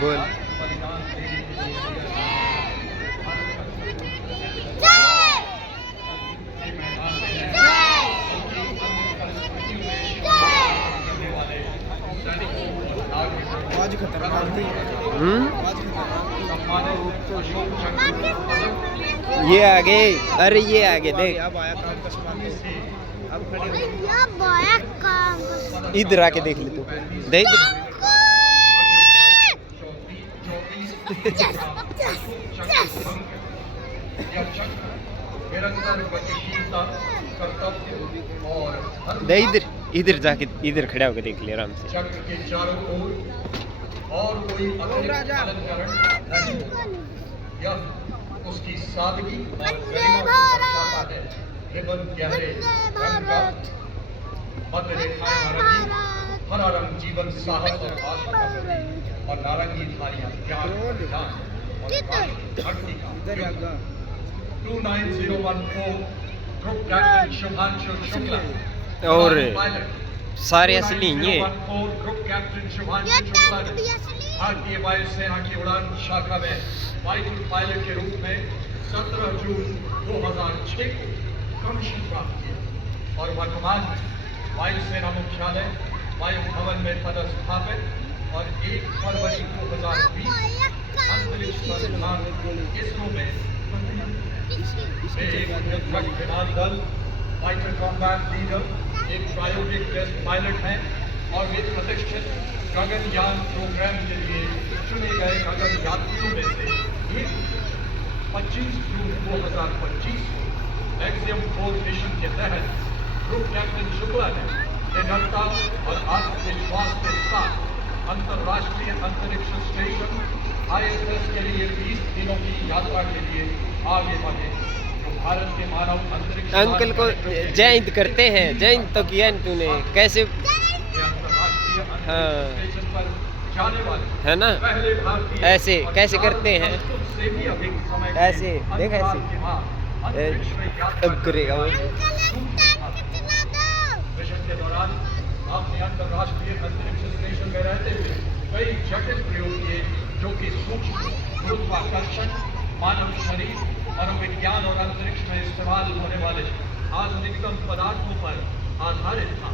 बोल। आज खतरनाक थी। ये आगे, अरे ये आगे देख। अब आया काम का सामान तो अब खड़े हो। इधर आके देख ले तू, देख। दे इधर, इधर जाके इधर खड़ा होकर देख ले आराम से। चक्र के चारों ओर और कोई अतिरिक्त अलंकरण नहीं, यह उसकी सादगी और गरिमा को दर्शाता है। रिबन गहरे रंग का, मध्य रेखाएं नारंगी, हरा रंग जीवन, साहस और आशा का प्रतीक, और नारंगी धारियां ज्ञान, ज्ञान और भक्ति का। 29014 ग्रुप कैप्टन शुभांशु शुक्ला और सारे असली ये। ग्रुप कैप्टन शुभांशु शुक्ला ने भारतीय वायुसेना की उड़ान शाखा में वाइस पायलट के रूप में 17 जून 2006 को कमीशन प्राप्त किया और वर्तमान में वायुसेना मुख्यालय वायु भवन में पदस्थापित और 1 फरवरी 2020 अंतरिक्ष संस्थान इसरो में एक विमान दल फाइटर कॉम्बैट लीडर, एक प्रायोगिक टेस्ट पायलट हैं और वे प्रतिष्ठित गगनयान प्रोग्राम के लिए चुने गए गगन यात्रियों में से एक 25 जून 2025 को एक्सियम 4 मिशन के तहत ग्रुप कैप्टन शुक्ला ने निडरता और आत्मविश्वास के साथ अंतर्राष्ट्रीय अंतरिक्ष स्टेशन ISS के लिए 20 दिनों की यात्रा के लिए आगे बढ़े, जो भारत के मानव अंतरिक्ष अंकल को जय हिंद करते हैं। जय हिंद तो किया नहीं तूने, कैसे? अंतर्राष्ट्रीय स्टेशन पर जाने वाले है ना, पहले भारतीय ऐसे कैसे करते हैं? से भी अधिक समय के ऐसे देख, अंतराल ऐसे के बाद अंतरिक्ष में यात्रा अब करेगा वो। मिशन के दौरान आपने अंतर्राष्ट्रीय अंतरिक्ष स्टेशन में रहते हुए कई जटिल प्रयोग किए, जो कि सूक्ष्म गुरुत्वाकर्षण, मानव शरीर, मनोविज्ञान और अंतरिक्ष में इस्तेमाल होने वाले आधुनिकतम पदार्थों पर आधारित था।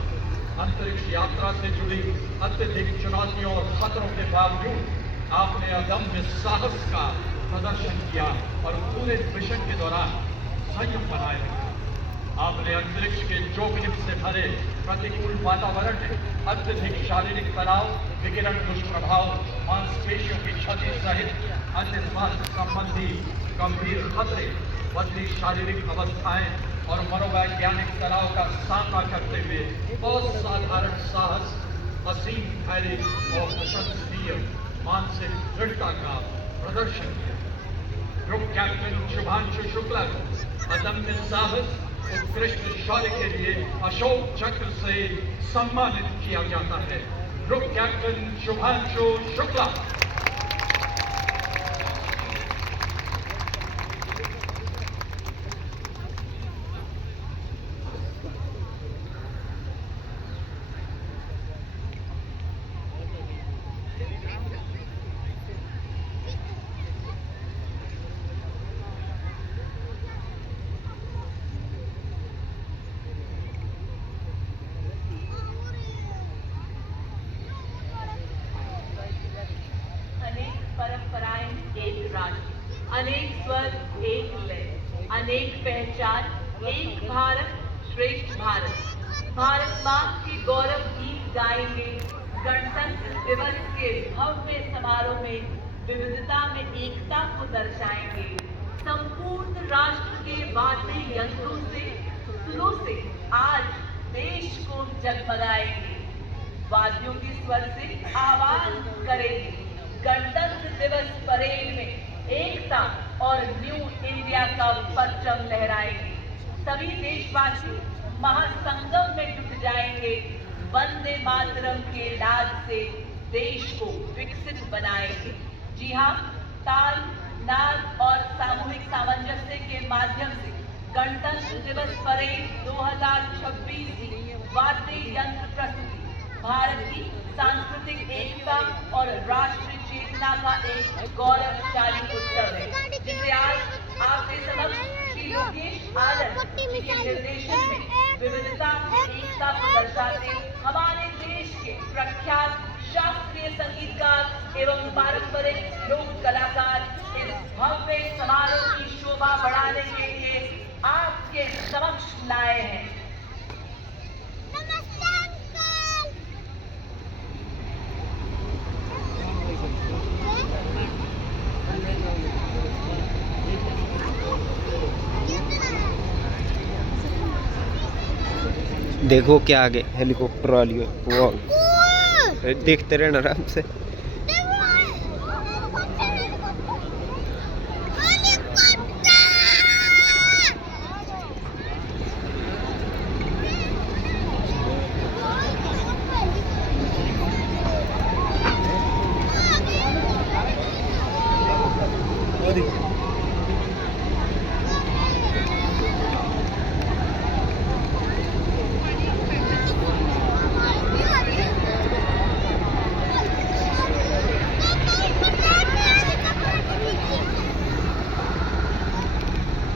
अंतरिक्ष यात्रा से जुड़ी अत्यधिक चुनौतियों और खतरों के बावजूद आपने अदम्य साहस का प्रदर्शन किया और पूरे मिशन के दौरान संयम बनाए रखा। आपने अंतरिक्ष के जोखिम से भरे प्रतिकूल वातावरण में अत्यधिक शारीरिक तनाव, विकिरण दुष्प्रभाव, मांसपेशियों की क्षति सहित अन्य स्वास्थ्य संबंधी गंभीर खतरे, बदली शारीरिक अवस्थाएं और मनोवैज्ञानिक तनाव का सामना करते हुए असाधारण साहस, असीम धैर्य और प्रशंसनीय मानसिक दृढ़ता का प्रदर्शन किया। ग्रुप कैप्टन शुभांशु शुक्ला को अदम्य साहस, उत्कृष्ट शौर्य के लिए अशोक चक्र से सम्मानित किया जाता है। Group captain Shubhanshu Shukla. अनेक स्वर एक लय, अनेक पहचान, एक भारत श्रेष्ठ भारत। भारत माँ की गौरव गीत गाएंगे। गणतंत्र दिवस के भव्य समारोह में विविधता में एकता को दर्शाएंगे। संपूर्ण राष्ट्र के वाद्य यंत्रों से, सुरों से आज देश को जगमगाएंगे। वाद्यों के स्वर से आवाज करेंगे। गणतंत्र दिवस परेड में एकता और न्यू इंडिया का परचम लहराएंगे। सभी देशवासी महासंगम में जुट जाएंगे। वंदे मातरम के नाद से देश को विकसित बनाएंगे। जी हाँ, ताल, नाद और सामूहिक सामंजस्य के माध्यम से गणतंत्र दिवस परेड 2026 की वाद्य यंत्र प्रस्तुति भारत की सांस्कृतिक एकता और राष्ट्रीय चेतना स्थापना का एक गौरवशाली उत्सव है, जिसे आज आपके समक्ष श्री योगेश आनंद के निर्देशन में विविधता में एकता को दर्शाते हमारे देश के प्रख्यात शास्त्रीय संगीतकार एवं पारंपरिक लोक कलाकार इस भव्य समारोह की शोभा बढ़ाने के लिए आपके समक्ष लाए हैं। देखो क्या आगे हेलीकॉप्टर वाली वो देखते रहना आराम से।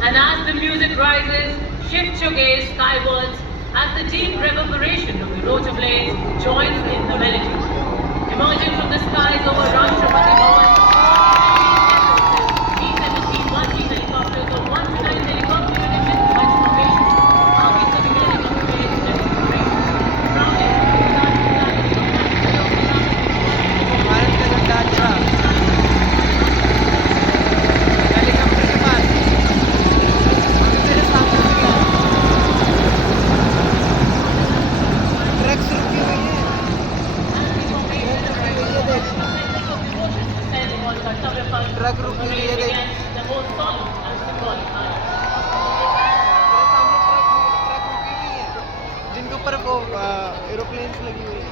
And as the music rises, shift your gaze skywards as the deep reverberation of the rotorblades joins in the melody. Emerging from the skies over Rashtrapati Bhavan, B-17 helicopters of 129 helicopter unit with much formation. Army civilian helicopter left to right. Proudly, Bharat का झंडा अच्छा helicopter के पास अभी मेरे सामने से गया trucks रुकी हुई है ट्रक रुकी हुई है देख the most solemn and symbolic honor. मेरे सामने ट्रक रुकी हुई है जिनके ऊपर वो एरोप्लेन्स लगी हुई है।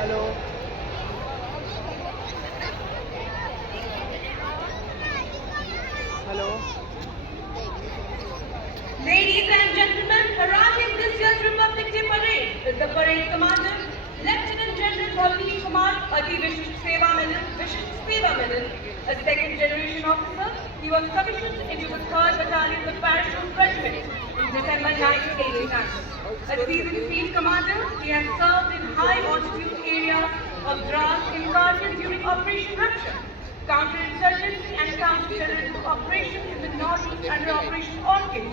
Hello hello Ladies and gentlemen, heralding this year's Republic Day parade is the parade commander, Lieutenant General Police Command Ati Vishisht Seva Medal, a second generation officer. He was commissioned into the 3rd Battalion of Parachute Regiment in December 1989. A seasoned field commander, he has served in high altitude areas of Dras in Kargil during Operation Raksha, counterinsurgency and counter-terrorism operation in the northeast under Operation Orchid,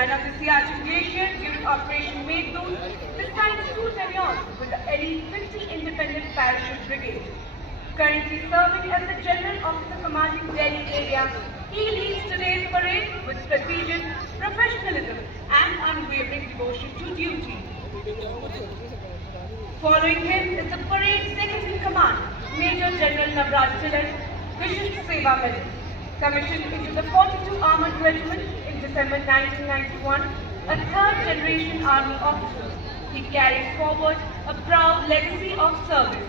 and on the Siachen Glacier during Operation Meghdut. This time two tenures with the elite 50 Independent Parachute Brigade. Currently serving as the General Officer commanding Delhi area, he leads today's parade with precision, professionalism and unwavering devotion to duty. Following him is the parade second in command, Major General Navraj Tilak, Vishisht Seva Medal, commissioned into the 42 Armored Regiment in December 1991, a third-generation Army officer. He carries forward a proud legacy of service.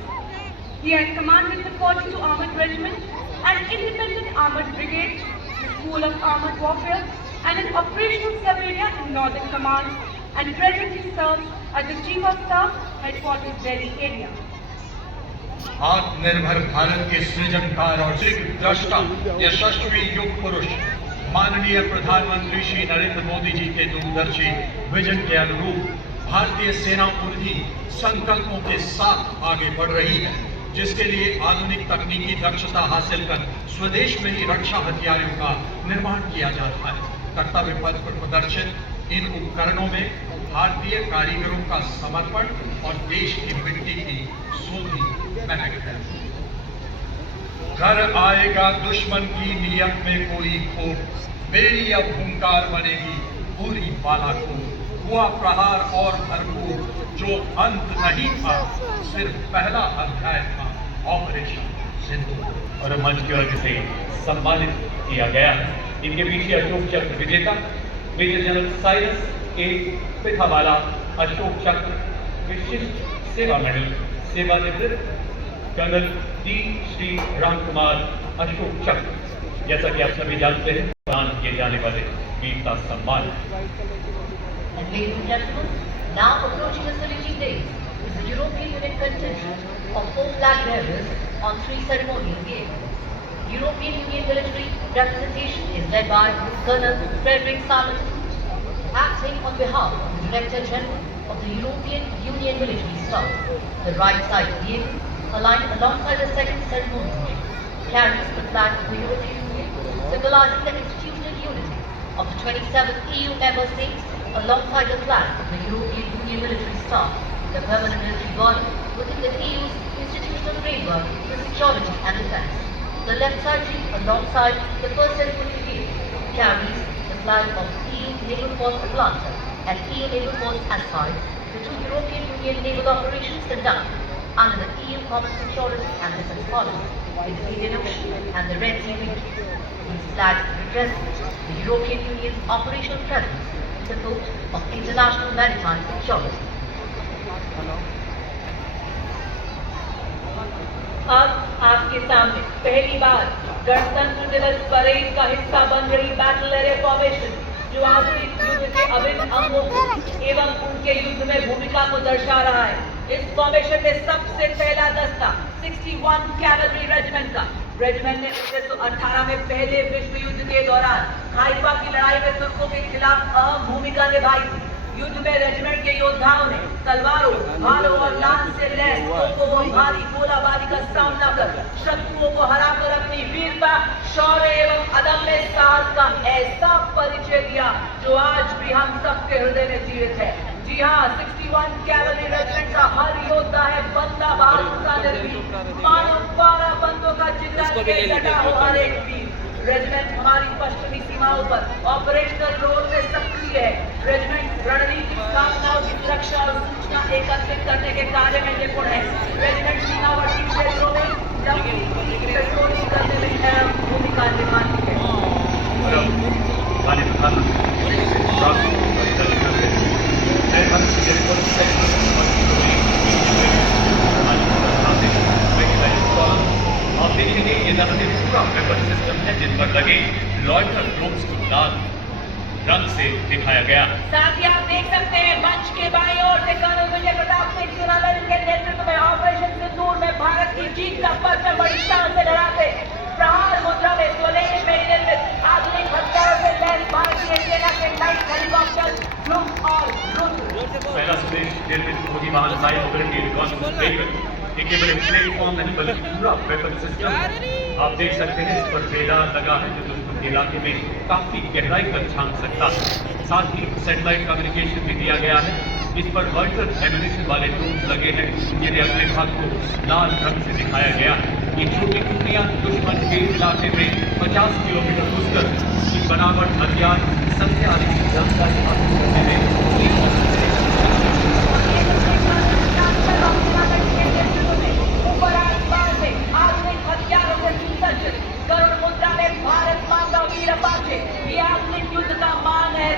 He has commanded the 42 Armored Regiment, an independent armored brigade, the School of Armored Warfare, and an operational sub-area in Northern Command, and presently serves as the Chief of Staff, Headquarters Delhi area. आत्मनिर्भर भारत के सृजनकार और दृष्टा यशस्वी युग पुरुष माननीय प्रधानमंत्री श्री नरेंद्र मोदी जी के दूरदर्शी विजन के अनुरूप भारतीय सेना उन्हीं संकल्पों के साथ आगे बढ़ रही है जिसके लिए आधुनिक तकनीकी दक्षता हासिल कर स्वदेश में ही रक्षा हथियारों का निर्माण किया जा रहा है। कर्तव्य पथ पर प्रदर्शित इन उपकरणों में भारतीय कारीगरों का समर्पण और देश की मिट्टी की सोधी महक है। घर आएगा दुश्मन की नीयत में कोई खोट, मेरी अब हुंकार बनेगी पूरी बालाकोट। हुआ प्रहार और भरपूर जो अंत नहीं था, सिर्फ पहला अध्याय था ऑपरेशन सिंदूर। और मंच की ओर से सम्मानित किया गया है। इनके पीछे अशोक चक्र विजेता मेजर जनरल साइरस ए पिथावाला, अशोक चक्र, विशिष्ट सेवा मेडल, सेवानिवृत्त कर्नल डी श्री राम कुमार, अशोक चक्र। जैसा कि आप सभी जानते हैं प्रदान किए जाने वाले वीरता सम्मान। And ladies and gentlemen, now approaching the saluting days is the European Union contingent of 4 flag bearers on 3 ceremonial games. European Union military representation is led by Colonel Frederick Simon, acting on behalf of the Director General of the European Union military staff. The right side vehicle, aligned alongside the second ceremonial, carries the flag of the European Union, symbolizing the institutional unity of the 27 EU member states alongside the flag of the European Union military staff, the permanent military body within the EU's institutional framework for security and defence. The left side tree alongside the first ceremonial gate carries the flag of EU Naval Force Atlanta and EU Naval Force Aspide, the 2 European Union naval operations conducted under the EU Common Security and Defence Policy in the Indian Ocean and the Red Sea region. These flags represent the European Union's operational presence in support of international maritime security. अब आपके सामने पहली बार गणतंत्र दिवस parade का हिस्सा बन रही बैटल एरिया फॉर्मेशन, जो आधुनिक युद्ध के अभिन्न अंगों को एवं उनके युद्ध में भूमिका को दर्शा रहा है। इस फॉर्मेशन में सबसे पहला दस्ता 61 कैवलरी रेजिमेंट का। रेजिमेंट ने 1918 में पहले विश्व युद्ध के दौरान हाइफा की लड़ाई में तुर्कों के खिलाफ अहम भूमिका निभाई थी। युद्ध में रेजिमेंट के योद्धाओं ने तलवारों, भालों और लांस से लैस तोपों व भारी गोलाबारी का सामना कर शत्रुओं को हराकर अपनी वीरता, शौर्य एवं अदम्य साहस का ऐसा परिचय दिया जो आज भी हम सबके हृदय में जीवित है। जी हाँ, 61 कैवलरी रेजिमेंट का हर योद्धा है बंदा बहादुर सा निर्भीक, मानो 12 बंदों का जिंदा के डटा हो हर एक वीर। रेजिमेंट हमारी पश्चिमी सीमाओं पर ऑपरेशनल रोल में सक्रिय है। रेजिमेंट रणनीतिक स्थापनाओं की सुरक्षा और सूचना एकत्रित करने के कार्य में निपुण है। रेजिमेंट सीमावर्ती क्षेत्रों में पेट्रोलिंग करने में अहम भूमिका निभाती है। आप देखेंगे ये नजर पूरा वेपन सिस्टम है जिन पर लगे लॉयटर ग्लोब्स को लाल रंग से दिखाया गया। साथ ही आप देख सकते हैं मंच के बाईं ओर से कर्नल विजय प्रताप सिंह सुनालर के नेतृत्व में ऑपरेशन सिंदूर में भारत की जीत का परचम बड़ी शान से लहराते प्रहार मुद्रा में स्वदेश में निर्मित आधुनिक हथियारों से लैस भारतीय सेना के लाइट हेलीकॉप्टर ध्रुव और रुद्र। पहला स्वदेश निर्मित फौजी वाहन लाइट मोबिलिटी रिकॉन्स्ट्रक्शन व्हीकल, ये केवल एक प्लेटफॉर्म नहीं बल्कि पूरा वेपन सिस्टम। आप देख सकते हैं इस पर रेडार लगा है जो दुश्मन के इलाके में काफी गहराई तक झांक सकता है। साथ ही सैटेलाइट कम्युनिकेशन भी दिया गया है। इस पर लॉयटर एम्यूनिशन वाले ड्रोन्स लगे हैं जिन्हें अगले भाग को लाल रंग से दिखाया गया है। ये छोटी टुकड़ियां दुश्मन के इलाके में 50 किलोमीटर घुसकर की बनावट, हथियार, संख्या आदि की जानकारी हासिल करने में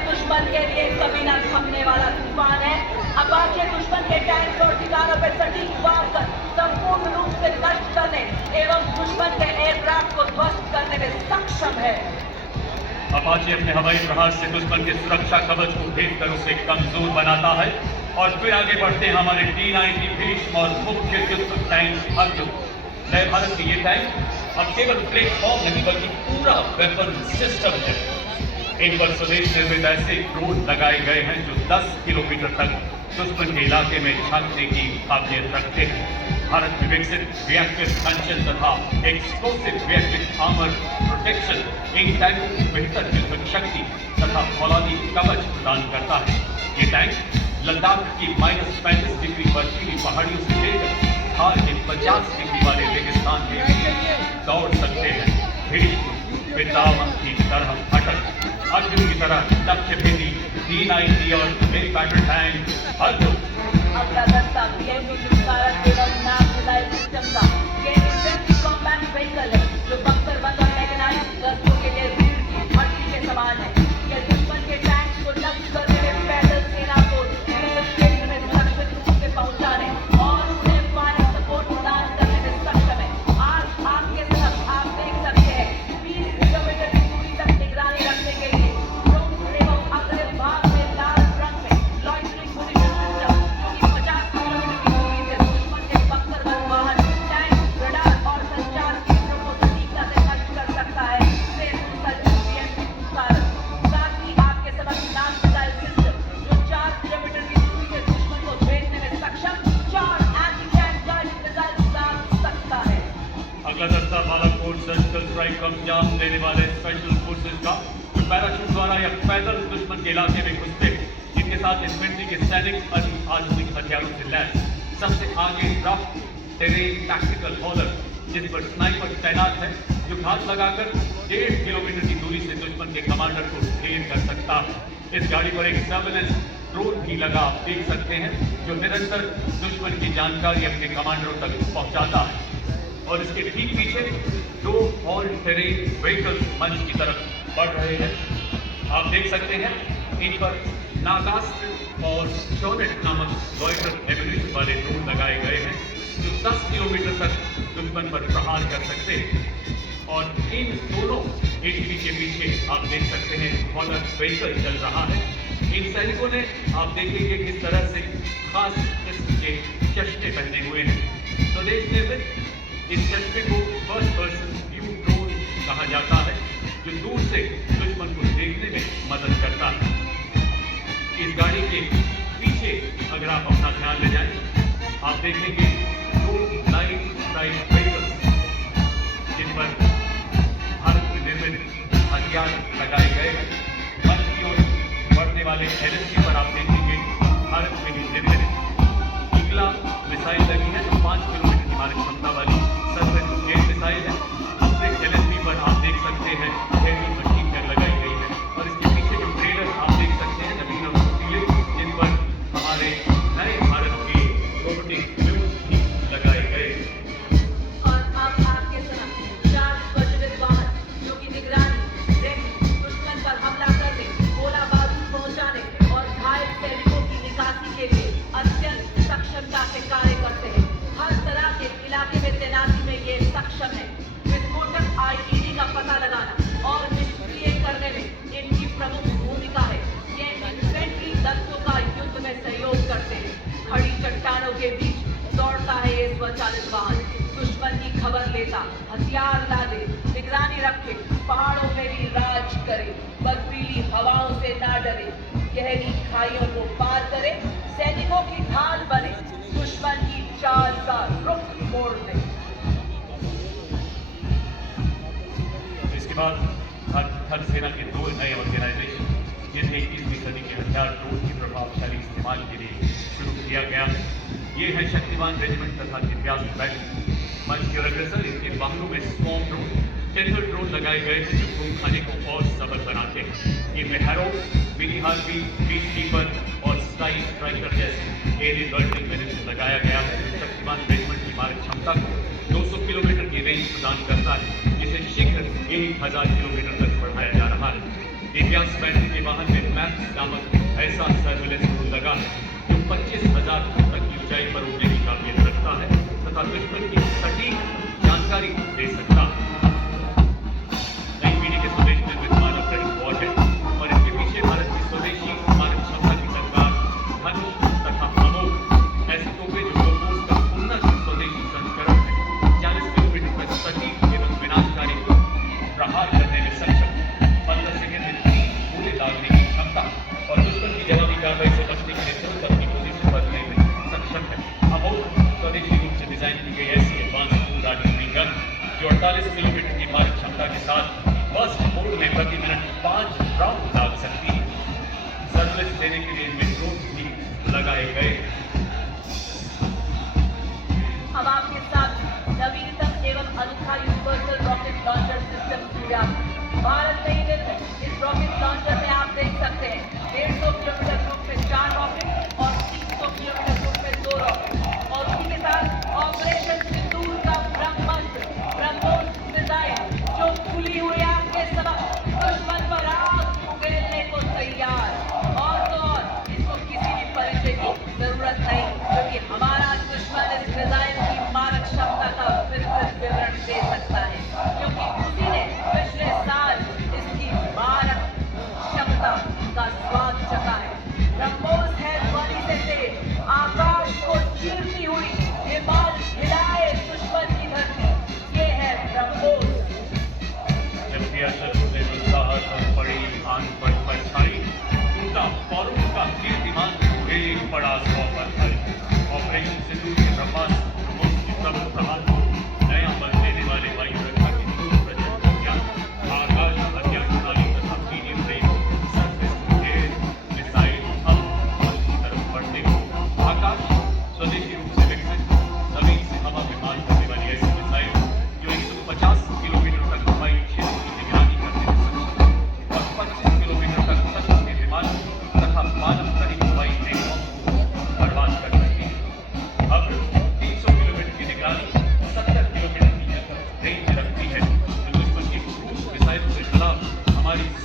दुश्मन के लिए कभी न थमने वाला तूफान है। अपाचे दुश्मन के टैंक्स और ठिकानों पर सटीक वार कर संपूर्ण रूप से नष्ट करने एवं दुश्मन के एयरक्राफ्ट को ध्वस्त करने में सक्षम है। अपाचे अपने हवाई प्रहार से दुश्मन के सुरक्षा कवच को भेद कर उसे कमजोर बनाता है। और फिर आगे बढ़ते हैं हमारे T-90 भीष्म और मुख्य युद्ध टैंक अर्जुन। नए भारत के ये टैंक अब केवल प्लेटफॉर्म नहीं बल्कि पूरा वेपन सिस्टम है। इन पर स्वदेश निर्मित ऐसे ड्रोन लगाए गए हैं जो 10 किलोमीटर तक दुश्मन के इलाके में झांकने की काबिलियत रखते हैं। भारत में विकसित रिएक्टिव संचलन तथा explosive reactive armour protection in टैंकों को बेहतर युद्धक शक्ति तथा फौलादी कवच प्रदान करता है। ये टैंक लद्दाख की -35 डिग्री बर्फीली पहाड़ियों से लेकर थार के 50 डिग्री वाले रेगिस्तान में भी दौड़ सकते हैं। भीष्म पितामह की तरह अटक, अर्जुन की तरह लक्ष्य भेदी T-90 और मेरी बैटल टैंक अर्जुन। अगला दस्ता भारत एवं नाम मिसाइल सिस्टम का कॉम्बैट व्हीकल है जो बख्तर बंद और मैकेनाइज्ड गश्तों के लिए भीड़ की भट्टी के समान है। यह दुश्मन के टैंक्स को नष्ट करने में पैदल सेना को क्षेत्र में सुरक्षित रूप से पहुंचाने और उन्हें फायर सपोर्ट प्रदान करने में सक्षम है। आज आपके साथ आप देख सकते हैं 20 किलोमीटर की दूरी तक निगरानी द्वारा या पैदल दुश्मन के इलाके में घुसते, इनके साथ इन्फेंट्री के सैनिक आधुनिक हथियारों से लैस, सबसे आगे रफ टेरेन टैक्टिकल हॉलर जिस पर स्नाइपर तैनात है, जो घात लगाकर 1.5 किलोमीटर की दूरी से दुश्मन के कमांडर को ढेर कर सकता है। इस गाड़ी पर एक सर्वेलेंस ड्रोन भी लगा, आप देख सकते हैं, जो निरंतर दुश्मन की जानकारी अपने कमांडरों तक पहुंचाता है। और इसके ठीक पीछे 2 ऑल टेरेन व्हीकल्स मंच की तरफ बढ़ रहे हैं। आप देख सकते हैं इन पर नागास्त्र और शोनेट नामक लॉयटर एम्यूनिशन वाले ड्रोन लगाए गए हैं, जो 10 किलोमीटर तक दुश्मन पर प्रहार कर सकते हैं। और इन दोनों एटीवी के पीछे आप देख सकते हैं हॉलर व्हीकल चल रहा है। इन सैनिकों ने आप देखेंगे किस तरह से खास किस्म के चश्मे पहने हुए हैं। स्वदेश निर्मित इस चश्मे को फर्स्ट पर्सन व्यू ड्रोन कहा जाता है, जो दूर से दुश्मन को देखने में मदद करता है। इस गाड़ी के पीछे अगर आप अपना ध्यान ले जाएं, आप देखेंगे 2 लाइट व्हीकल्स जिन पर भारत में निर्मित हथियार लगाए गए हैं। मंच की ओर बढ़ने वाले LSG पर आप देखेंगे भारत में ही निर्मित ईगला मिसाइल लगी है, जो 5 किलोमीटर की मारक क्षमता वाली सर्वेलेंस एयर मिसाइल है। दूसरे LSG पर आप देख सकते हैं हेवी मशीन गन लगाई गई है। और इसके पीछे जो ट्रेलर आप देख सकते हैं नवीन और फुर्तीले, जिन पर हमारे नए भारत के रोबोटिक व्यूज भी लगाए गए। और अब आपके समक्ष 4 स्वचालित वाहन जो कि निगरानी, रेकी, दुश्मन पर हमला करने, गोला बारूद पहुंचाने और घायल सैनिकों की निकासी के लिए अत्यंत सक्षमता से कार्य करते हैं। हर तरह के इलाके में तैनाती में ये सक्षम है। विस्फोटक IED का पता लगाना और निष्क्रिय करने में इनकी प्रमुख भूमिका है। ये इन्फेंट्री दस्तों का युद्ध में सहयोग करते हैं। खड़ी चट्टानों के बीच दौड़ता है ये स्वचालित वाहन, दुश्मन की खबर लेता, हथियार लादे, निगरानी रखे, पहाड़ों में भी राज करे, बर्फीली हवाओं से ना डरे, गहरी खाइयों को पार करे, सैनिकों की ढाल बने, दुश्मन की चाल का रुख मोड़ दे। इसके बाद थल सेना के 2 नए ऑर्गेनाइजेशन जिन्हें 21वीं सदी के हथियार ड्रोन के प्रभावशाली इस्तेमाल के लिए शुरू किया गया। ये है शक्तिमान रेजिमेंट तथा दिव्यांग बैटल। मंच की ओर अग्रसर इनके वाहनों में स्वॉर्म ड्रोन, टेंडर ड्रोन लगाए गए हैं, जो घूम खाने को और सबल बनाते हैं। इनमें harrow, mini Harvey, piece keeper और स्काई स्ट्राइकर जैसे एरियल लॉयटरिंग मिशन लगाया गया है। शक्तिमान रेजिमेंट की मारक क्षमता को 200 किलोमीटर की रेंज प्रदान करता है, जिसे शीघ्र 1000 किलोमीटर तक बढ़ाया जा रहा है। दिव्यांग बैटल के वाहन में मैप्स नामक ऐसा सर्वेलेंस ड्रोन लगा है, जो 25,000 फुट तक की ऊंचाई पर उड़ने की काबिलियत रखता है तथा दुश्मन की सटीक जानकारी दे सकता है। नई पीढ़ी के स्वदेश निर्मित मानव रहित वॉच है और इसके पीछे भारत की स्वदेशी मानव क्षमता की तलवार, धनुष तथा अमोघ ऐसी तोपें, जो तोपों का उन्नत स्वदेशी संस्करण है। 40 किलोमीटर तक सटीक एवं विनाशकारी प्रहार करने में सक्षम, 15 सेकंड में 3 गोले दागने की क्षमता और दुश्मन की जवाबी कार्रवाई से बचने के लिए तुरंत अपनी पोजीशन बदलने में सक्षम है। अमोघ स्वदेशी रूप से डिजाइन की गई ऐसी एडवांस टूल आर्टिलरी गन, जो 48 किलोमीटर की मारक क्षमता के साथ बर्स्ट मोड में प्रति मिनट 5 राउंड दाग सकती है। सर्विस देने के लिए इनमें ड्रोन भी लगाए गए। अब आपके साथ नवीनतम एवं अनूठा universal rocket launcher system Suryastra. Bharat में ही निर्मित इस रॉकेट लॉन्चर में आप देख सकते हैं 150 किलोमीटर दूर पे 4 रॉकेट और 300 किलोमीटर दूर पे 2 रॉकेट, और उसी के साथ ऑपरेशन सिंदूर का ब्रह्मास्त्र, ब्रह्मोस मिसाइल, जो खुली हुई आग के समक्ष दुश्मन पर आग उगलने को तैयार। और तो और इसको किसी भी परिचय की जरूरत नहीं, क्योंकि हमारा दुश्मन इस मिसाइल की मारक क्षमता का विस्तृत विवरण दे सकता है, क्योंकि उसी ने पिछले साल इसकी मारक क्षमता का स्वाद चखा है। ब्रह्मोस है ध्वनि से तेज, आकाश को चीरती हुई, हिमाल हिलाए दुश्मन की धरती, ये है ब्रह्मोस। जब भी असर से साहस और पड़ी आन पर परछाई, टूटा फौरों का कीर्तिमान एक बड़ा 100 पर भारी। ऑपरेशन सिंदूर के ब्रह्मास्त्र ब्रह्मोस की प्रमुख प्रहार को नया बल देने वाले वायु रक्षा की 2 प्रचंड हथियार, आकाश हथियार प्रणाली तथा मीडियम रेंज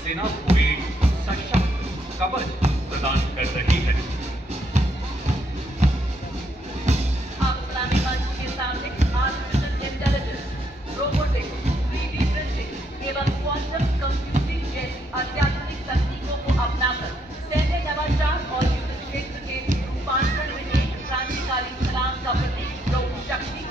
सेना को एक सशक्त कवच प्रदान कर रही है। अब इस्लामी मंच के सामने artificial intelligence, robotics, 3D printing एवं क्वांटम कंप्यूटिंग जैसी अत्याधुनिक तकनीकों को अपनाकर सैन्य नवाचार और युद्ध क्षेत्र के रूपांतरण में एक क्रांतिकारी इंकलाब का प्रतीक ड्रोन शक्ति।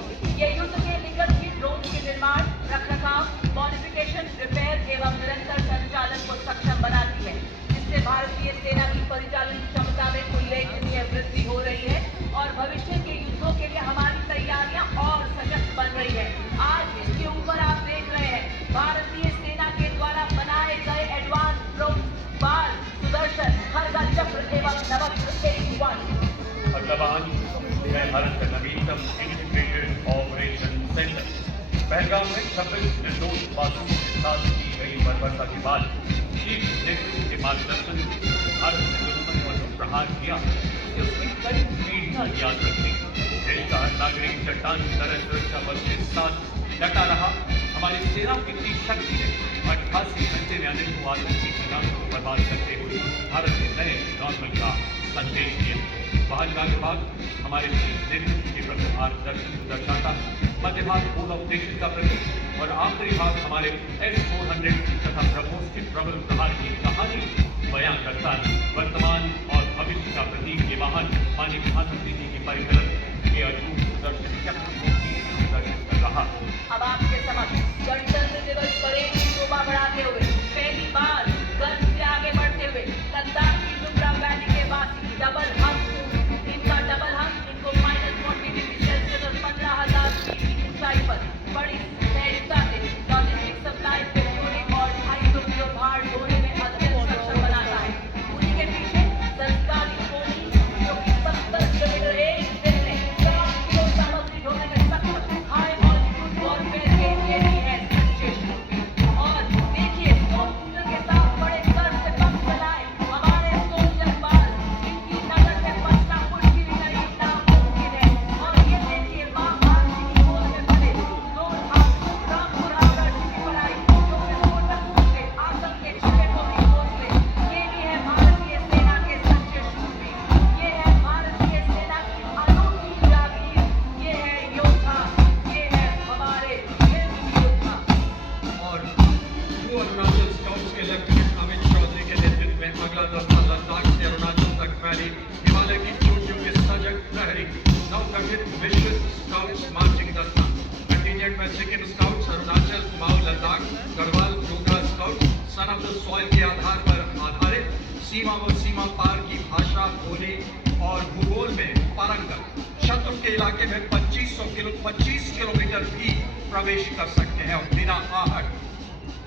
ये युद्ध के निकट ही ड्रोन के निर्माण, रखरखाव, मॉडिफिकेशन, रिपेयर एवं निरंतर संचालन को सक्षम बनाती है, जिससे भारतीय सेना की परिचालन क्षमता में उल्लेखनीय वृद्धि हो रही है और भविष्य के युद्धों के लिए हमारी तैयारियां और सशक्त बन रही है। आज इसके ऊपर आप देख रहे हैं भारतीय सेना के द्वारा बनाए गए एडवांस ड्रोन बाल, सुदर्शन, खरगा चक्र एवं नवक्र A1। अगला वाहन है भारत का नवीनतम इंटीग्रेटेड ऑपरेशन सेंटर। पहलगाम में 26 निर्दोष बासुओं के साथ की गई बर्बरता के बाद चीफ नेतृत्व के मार्गदर्शन भारत ने दुश्मन पर जो प्रहार किया उसकी कई पीढ़ियां याद रखी। देश का हर नागरिक चट्टान की तरह सुरक्षा बल के साथ डटा रहा। हमारी सेना की इतनी शक्ति ने 88 घंटे में अनेकों आतंकी ठिकानों को बर्बाद करते हुए भारत के नए नॉर्मल का संदेश दिया। बाहर का भाग हमारे नेतृत्व के प्रति मार्गदर्शन को दर्शाता, मध्य भाग पूर्ण ऑपरेशन का प्रतीक और आखिरी भाग हमारे S-400 तथा ब्रह्मोस के प्रबल प्रहार की कहानी बयां करता है। वर्तमान और भविष्य का प्रतीक ये वाहन माननीय प्रधानमंत्री जी की परिकलन के अद्भुत सुदर्शन चक्र को प्रदर्शित कर रहा। अब आपके समक्ष गणतंत्र दिवस परेड की शोभा बढ़ाते हुए पहली बार गन से आगे बढ़ते हुए लद्दाख की नुब्रा वैली के वासी डबल हक, इनका डबल हक इनको -40 डिग्री सेल्सियस और 15,000 फीट की ऊंचाई पर बड़ी सहजता से लॉजिस्टिक सप्लाई पेट्रोलिंग और 250 किलो भार ढोने में अत्यंत सक्षम बनाता है। उसी के पीछे संस्कारी टोली जो कि 70 किलोमीटर एक दिन में 4 किलो सामग्री ढोने में सक्षम हाई ऑल्टीट्यूड वॉरफेयर के लिए भी है स्पेशल। और देखिए सोल्जर के साथ बड़े कर से पंख चलाए हमारे सोल्जर बाज, जिनकी नजर से बचना कुछ भी नहीं नामुमकिन है। और ये देखिए मां भारती की गोद में बने दो रामपुर आगरा की पढ़ाई जो विस्फोटक से आतंक के छिपे को भी खोज ले। ये भी है भारतीय सेना के सच्चे शूरवीर। ये है भारतीय सेना की अनोखी जागीर। ये है योद्धा, ये है हमारे हिंद योद्धा। और जो अरुणाचल स्काउट्स के लेफ्टिनेंट अमित चौधरी के नेतृत्व में अगला दस्ता लद्दाख से अरुणाचल तक फैली हिमालय की चोटियों के सजग प्रहरी नवगठित विश्व स्काउट्स मार्चिंग दस्ता। कंटिजेंट में second scouts Arunachal, Kumaon Ladakh, Garhwal Dogra scouts son of the soil के आधार पर आधारित सीमा व सीमा पार की भाषा, बोली और भूगोल में पारंगत शत्रु के इलाके में 25 किलोमीटर भी प्रवेश कर सकते हैं और बिना आहट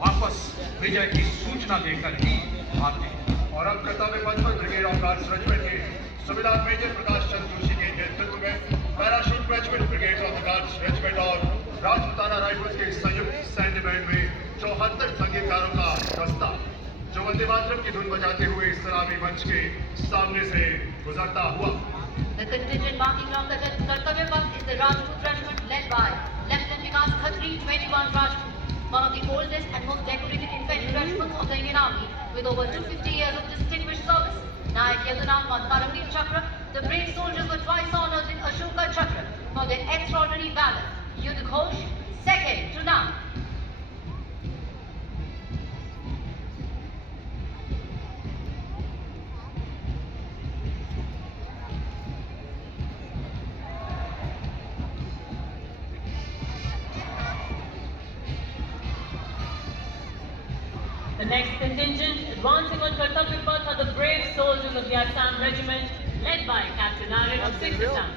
वापस विजय की सूचना देकर ही आते हैं। और अब कर्तव्य पथ पर ब्रिगेड ऑफ गार्ड्स रेजिमेंट के सुबेदार मेजर प्रकाश चंद्र जोशी के नेतृत्व में parachute regiment brigade of guards regiment और राजपुताना राइफल्स के संयुक्त सैन्य बैंड में 74 संगीतकारों का दस्ता जो वंदे मातरम की धुन बजाते हुए इस सलामी मंच के सामने से गुजरता हुआ। The contingent marking on the Kartavya Path is the Rajput Regiment led by Lieutenant Vikas Khatri, 21 Rajput, one of the oldest and most decorated infantry regiments of the Indian Army with over 250 years of distinguished service. Nayak Yadunam won Paramveer Chakra. The brave soldiers were twice honored with Ashoka Chakra for their extraordinary valor. Yudh Ghosh, second to none. The next contingent advancing on Kartavya Path are the brave soldiers of the Assam Regiment, led by Captain Aryan of 6th Assam.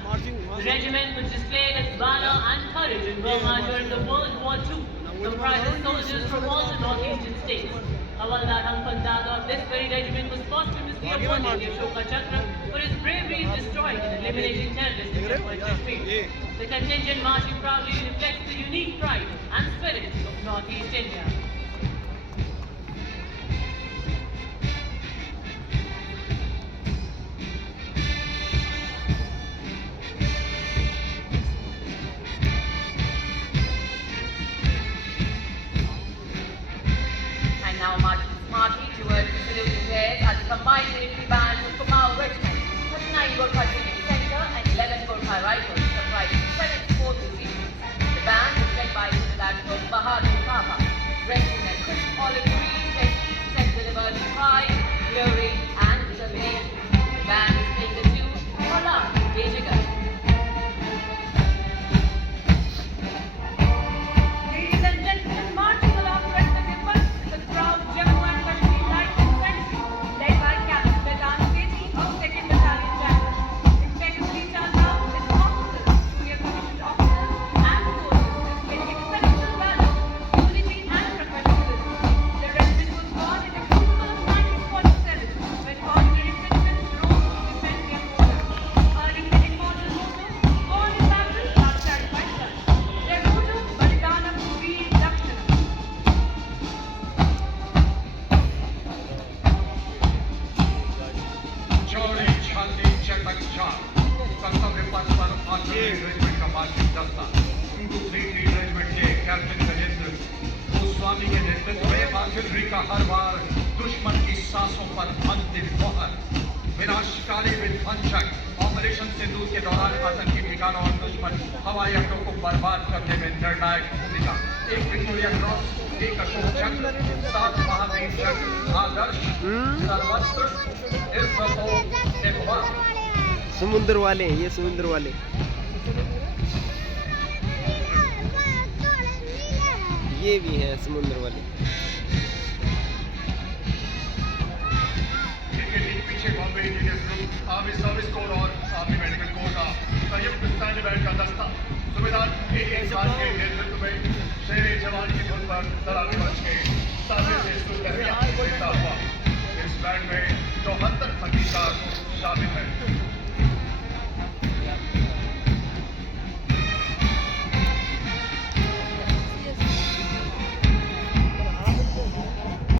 The regiment, which displayed its valor and courage in Burma during the World War II, comprises soldiers from all the northeastern states. Havaldar Hangpan Dada of this very regiment was posthumously awarded the Ashoka Chakra for his bravery in destroying and eliminating terrorists in Jammu and Kashmir. The contingent marching proudly reflects the unique pride and spirit of Northeast India. वार्षिक दस्ता 223 regiment के captain Gajendra Goswami के नेतृत्व में artillery का हर बार दुश्मन की सांसों पर अंतिम मोहर। विनाशकारी विध्वंसक ऑपरेशन सिंदूर के दौरान आतंकी ठिकानों और दुश्मन हवाई अड्डों को बर्बाद करने में निर्णायक भूमिका। एक विक्टोरिया क्रॉस, एक अशोक चक्र, 7 महावीर चक्र, आदर्श, सर्वत्र इज्जतों इकबाल। समुद्र वाले, ये समुद्र वाले ये भी हैं समुद्र वाले। इनके ठीक पीछे Bombay engineers group, army service corps और आर्मी मेडिकल कोर का संयुक्त स्टैंड बैंड का दस्ता सूबेदार के खान के नेतृत्व में शेर जवान की धुन पर